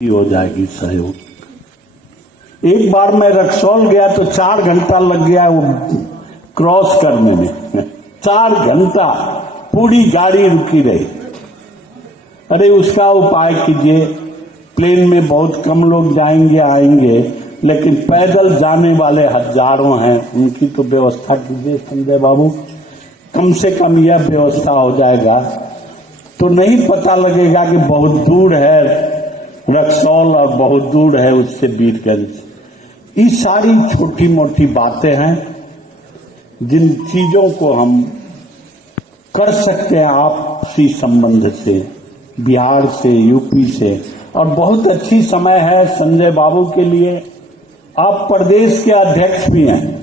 हो जाएगी सहयोग। एक बार मैं रक्सौल गया तो 4 घंटा लग गया वो क्रॉस करने में। 4 घंटा पूरी गाड़ी रुकी रही। अरे उसका उपाय कीजिए। प्लेन में बहुत कम लोग जाएंगे आएंगे, लेकिन पैदल जाने वाले हजारों हैं, उनकी तो व्यवस्था कीजिए संजय बाबू। कम से कम यह व्यवस्था हो जाएगा तो नहीं पता लगेगा कि बहुत दूर है रक्सौल और बहुत दूर है उससे वीरगंज। ये सारी छोटी मोटी बातें हैं जिन चीजों को हम कर सकते हैं आपसी संबंध से, बिहार से, यूपी से। और बहुत अच्छी समय है संजय बाबू के लिए। आप प्रदेश के अध्यक्ष भी हैं।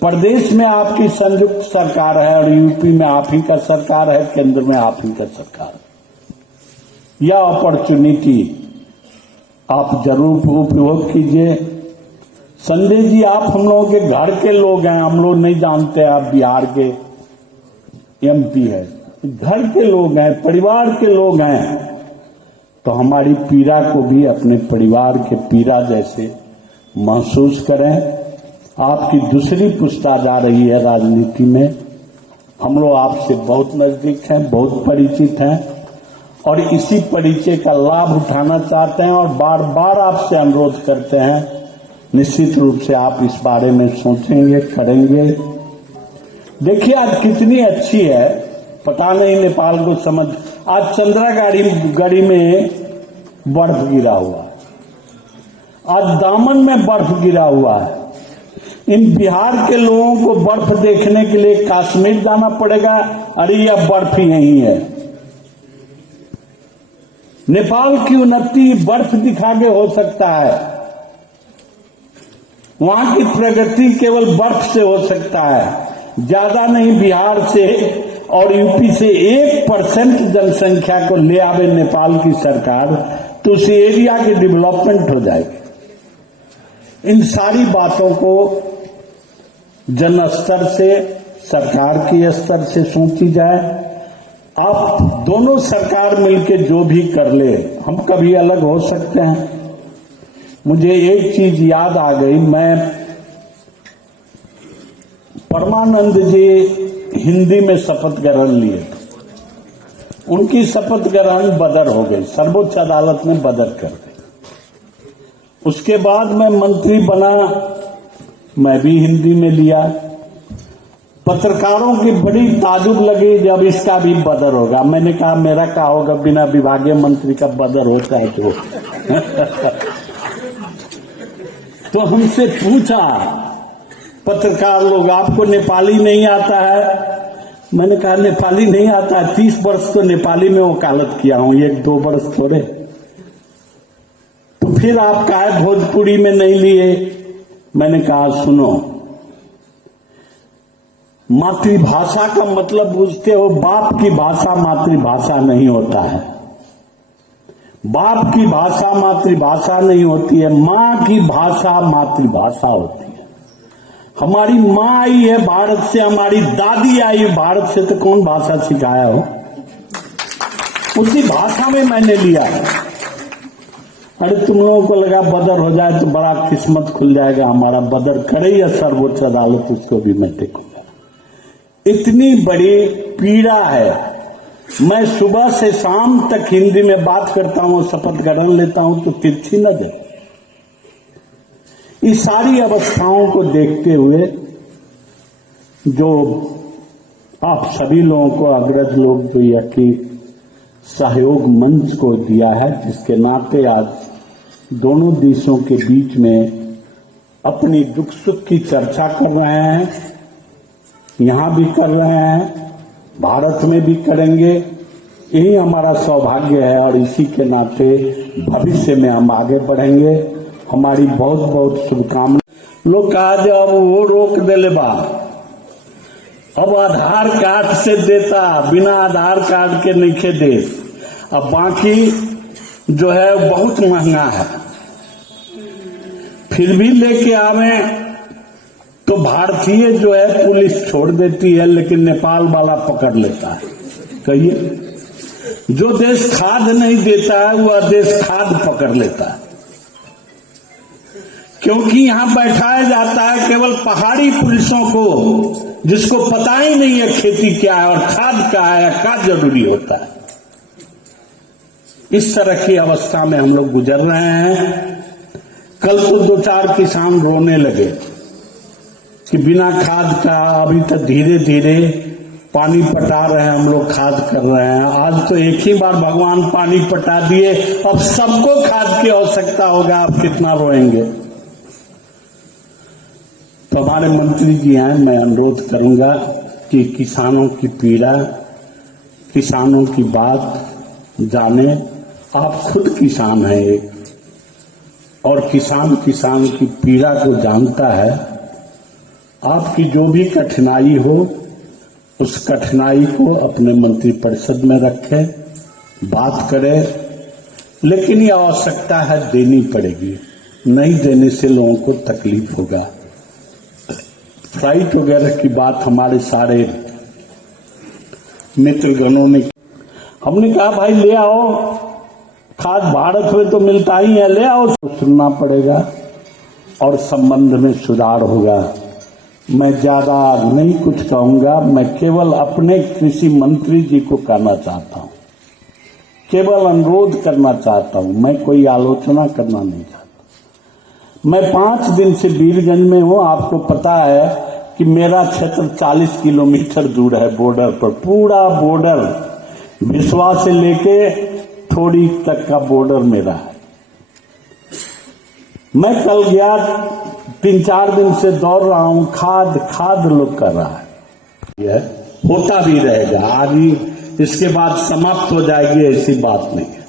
प्रदेश में आपकी संयुक्त सरकार है और यूपी में आप ही का सरकार है, केंद्र में आप ही का सरकार है। यह अपॉर्चुनिटी आप जरूर उपयोग कीजिए। संजय जी, आप हम लोगों के घर के लोग हैं, हम लोग नहीं जानते आप बिहार के एमपी है। घर के लोग हैं, परिवार के लोग हैं, तो हमारी पीड़ा को भी अपने परिवार के पीड़ा जैसे महसूस करें। आपकी दूसरी पुस्ता जा रही है राजनीति में। हम लोग आपसे बहुत नजदीक हैं, बहुत परिचित हैं और इसी परिचय का लाभ उठाना चाहते हैं और बार बार आपसे अनुरोध करते हैं, निश्चित रूप से आप इस बारे में सोचेंगे, करेंगे। देखिए आज कितनी अच्छी है, पता नहीं नेपाल को समझ। आज चंद्रा गढ़ी में बर्फ गिरा हुआ है, आज दामन में बर्फ गिरा हुआ है। इन बिहार के लोगों को बर्फ देखने के लिए कश्मीर जाना पड़ेगा। अरे यह बर्फ यही है। नेपाल की उन्नति बर्फ दिखा के हो सकता है। वहां की प्रगति केवल बर्फ से हो सकता है, ज्यादा नहीं। बिहार से और यूपी से 1% जनसंख्या को ले आवे नेपाल की सरकार, तो उस एरिया की डेवलपमेंट हो जाएगी। इन सारी बातों को जन स्तर से, सरकार के स्तर से सोची जाए। आप दोनों सरकार मिलके जो भी कर ले, हम कभी अलग हो सकते हैं। मुझे एक चीज याद आ गई, मैं परमानंद जी हिंदी में शपथ ग्रहण लिए, उनकी शपथ ग्रहण बदर हो गई, सर्वोच्च अदालत ने बदर कर दी। उसके बाद मैं मंत्री बना, मैं भी हिंदी में लिया। पत्रकारों की बड़ी ताजुब लगी जब इसका भी बदर होगा। मैंने कहा मेरा क्या होगा, बिना विभागीय मंत्री का बदर होता है तो तो हमसे पूछा पत्रकार लोग, आपको नेपाली नहीं आता है? मैंने कहा नेपाली नहीं आता है, 30 वर्ष तो नेपाली में वकालत किया हूं, 1-2 वर्ष थोड़े। तो फिर आप काहे भोजपुरी में नहीं लिए? मैंने कहा सुनो, मातृभाषा का मतलब बुझते हो? बाप की भाषा मातृभाषा नहीं होता है। बाप की भाषा मातृभाषा नहीं होती है, मां की भाषा मातृभाषा होती है। हमारी मां आई है भारत से, हमारी दादी आई है भारत से, तो कौन भाषा सिखाया हो? उसी भाषा में मैंने लिया। अरे तुम लोगों को लगा बदर हो जाए तो बड़ा किस्मत खुल जाएगा हमारा। बदर करे या सर्वोच्च अदालत, उसको भी मैं देखूंगा। इतनी बड़ी पीड़ा है। मैं सुबह से शाम तक हिंदी में बात करता हूं, शपथ ग्रहण लेता हूं तो तिरछी नजर। इस सारी अवस्थाओं को देखते हुए जो आप सभी लोगों को, अग्रज लोग जो यह कि सहयोग मंच को दिया है, जिसके नाते आज दोनों देशों के बीच में अपनी दुख सुख की चर्चा कर रहे हैं। यहां भी कर रहे हैं, भारत में भी करेंगे। यही हमारा सौभाग्य है और इसी के नाते भविष्य में हम आगे बढ़ेंगे। हमारी बहुत बहुत शुभकामनाएं। लोग कहा जब वो रोक देले बा, अब आधार कार्ड से देता, बिना आधार कार्ड के नहीं दे। अब बाकी जो है बहुत महंगा है, फिर भी लेके आवे तो भारतीय जो है पुलिस छोड़ देती है, लेकिन नेपाल वाला पकड़ लेता है। कहिए जो देश खाद नहीं देता है वह देश खाद पकड़ लेता है, क्योंकि यहां बैठाया जाता है केवल पहाड़ी पुलिसों को, जिसको पता ही नहीं है खेती क्या है और खाद क्या है, क्या जरूरी होता है। इस तरह की अवस्था में हम लोग गुजर रहे हैं। कल तो 2-4 किसान रोने लगे कि बिना खाद का अभी तक धीरे धीरे पानी पटा रहे हैं, हम लोग खाद कर रहे हैं। आज तो एक ही बार भगवान पानी पटा दिए, अब सबको खाद की आवश्यकता होगा, आप कितना रोएंगे। तो हमारे मंत्री जी हैं, मैं अनुरोध करूंगा कि किसानों की पीड़ा, किसानों की बात जाने। आप खुद किसान हैं एक, और किसान की पीड़ा को जानता है। आपकी जो भी कठिनाई हो, उस कठिनाई को अपने मंत्रिपरिषद में रखें, बात करें, लेकिन ये आवश्यकता है देनी पड़ेगी, नहीं देने से लोगों को तकलीफ होगा। फ्लाइट वगैरह की बात हमारे सारे मित्रगणों ने, हमने कहा भाई ले आओ खाद, भारत में तो मिलता ही है, ले आओ। सुनना पड़ेगा और संबंध में सुधार होगा। मैं ज्यादा नहीं कुछ कहूंगा, मैं केवल अपने कृषि मंत्री जी को कहना चाहता हूं, केवल अनुरोध करना चाहता हूं, मैं कोई आलोचना करना नहीं चाहता। मैं 5 दिन से वीरगंज में हूं। आपको पता है कि मेरा क्षेत्र 40 किलोमीटर दूर है बॉर्डर पर, पूरा बॉर्डर विश्वा से लेके थोड़ी तक का बॉर्डर मेरा है। मैं कल गया, 3-4 दिन से दौड़ रहा हूं, खाद लोग कर रहा है। यह होता भी रहेगा, आगे इसके बाद समाप्त हो जाएगी, ऐसी बात नहीं है,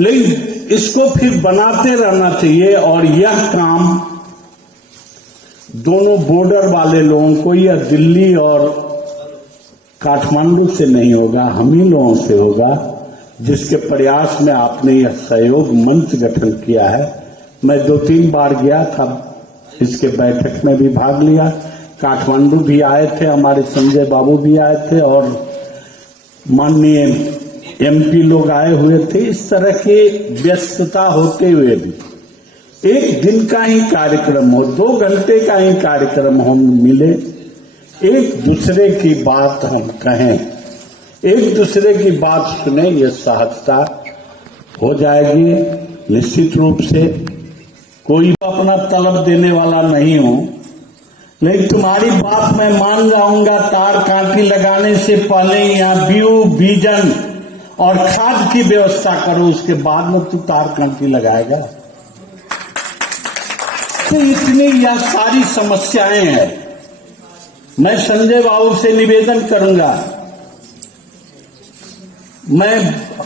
लेकिन इसको फिर बनाते रहना चाहिए। और यह काम दोनों बॉर्डर वाले लोगों को, यह दिल्ली और काठमांडू से नहीं होगा, हम ही लोगों से होगा, जिसके प्रयास में आपने यह सहयोग मंच गठन किया है। मैं 2-3 बार गया था, इसके बैठक में भी भाग लिया, काठमांडू भी आए थे, हमारे संजय बाबू भी आए थे और माननीय एमपी लोग आए हुए थे। इस तरह के व्यस्तता होते हुए भी एक दिन का ही कार्यक्रम हो, 2 घंटे का ही कार्यक्रम हम मिले, एक दूसरे की बात हम कहें, एक दूसरे की बात सुने, ये सहजता हो जाएगी। निश्चित रूप से कोई अपना तलब देने वाला नहीं हूं, लेकिन तुम्हारी बात मैं मान जाऊंगा। तार कांटी लगाने से पहले यहाँ बीजन और खाद की व्यवस्था करो, उसके बाद में तू तार कांटी लगाएगा। तो इतनी यह सारी समस्याएं हैं। मैं संजय बाबू से निवेदन करूंगा, मैं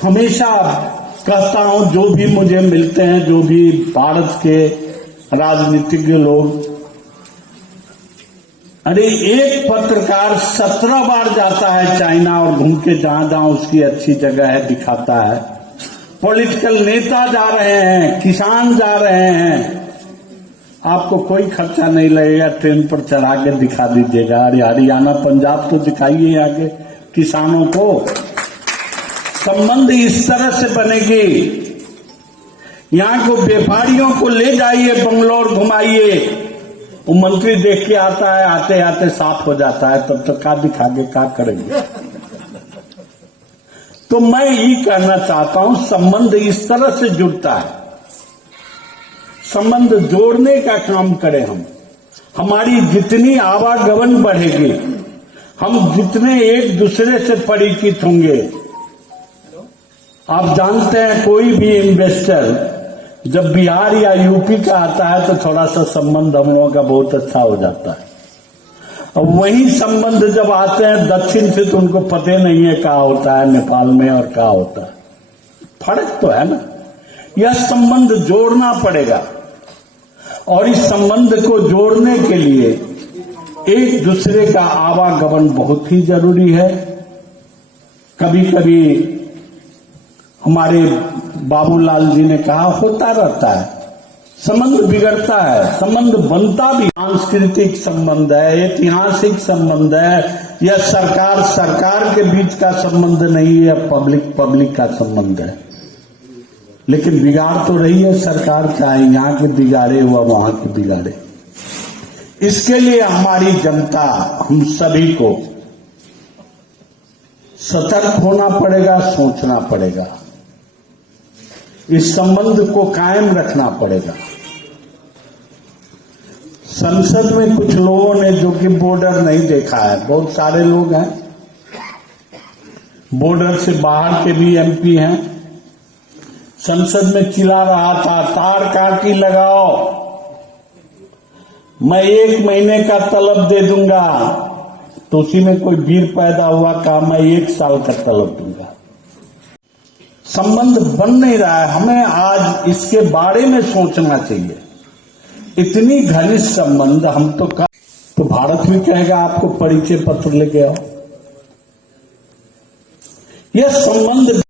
हमेशा कहता हूं, जो भी मुझे मिलते हैं, जो भी भारत के राजनीतिज्ञ लोग, अरे एक पत्रकार 17 बार जाता है चाइना और घूम के जहां जहां उसकी अच्छी जगह है दिखाता है। पॉलिटिकल नेता जा रहे हैं, किसान जा रहे हैं, आपको कोई खर्चा नहीं लगेगा, ट्रेन पर चढ़ा के दिखा दीजिएगा। अरे हरियाणा पंजाब तो दिखाइए आगे किसानों को। संबंध इस तरह से बनेगी, यहाँ को व्यापारियों को ले जाइए, बंगलोर घुमाइए, वो मंत्री देख के आता है, आते आते साफ हो जाता है, तब तक क्या दिखागे, क्या करेंगे। तो मैं ये कहना चाहता हूं, संबंध इस तरह से जुड़ता है, संबंध जोड़ने का काम करें हम। हमारी जितनी आवागमन बढ़ेगी, हम जितने एक दूसरे से परिचित होंगे। आप जानते हैं, कोई भी इन्वेस्टर जब बिहार या यूपी का आता है तो थोड़ा सा संबंध हम लोगों का बहुत अच्छा हो जाता है। अब वही संबंध जब आते हैं दक्षिण से तो उनको पता नहीं है क्या होता है नेपाल में और क्या होता है। फर्क तो है ना। यह संबंध जोड़ना पड़ेगा और इस संबंध को जोड़ने के लिए एक दूसरे का आवागमन बहुत ही जरूरी है। कभी कभी हमारे बाबूलाल जी ने कहा, होता रहता है, संबंध बिगड़ता है, संबंध बनता भी। सांस्कृतिक संबंध है, ऐतिहासिक संबंध है, यह सरकार सरकार के बीच का संबंध नहीं है, पब्लिक पब्लिक का संबंध है। लेकिन बिगाड़ तो रही है सरकार, चाहे यहां के बिगाड़े हुआ वहां के बिगाड़े। इसके लिए हमारी जनता, हम सभी को सतर्क होना पड़ेगा, सोचना पड़ेगा, इस संबंध को कायम रखना पड़ेगा। संसद में कुछ लोगों ने जो कि बॉर्डर नहीं देखा है, बहुत सारे लोग हैं, बॉर्डर से बाहर के भी एमपी हैं, संसद में चिल्ला रहा था तार काटी लगाओ, मैं 1 महीने का तलब दे दूंगा। तो उसी में कोई वीर पैदा हुआ, कहा मैं 1 साल का तलब दूंगा। संबंध बन नहीं रहा है, हमें आज इसके बारे में सोचना चाहिए। इतनी घनिष्ठ संबंध हम तो भारत भी कहेगा आपको परिचय पत्र लेके आओ। यह संबंध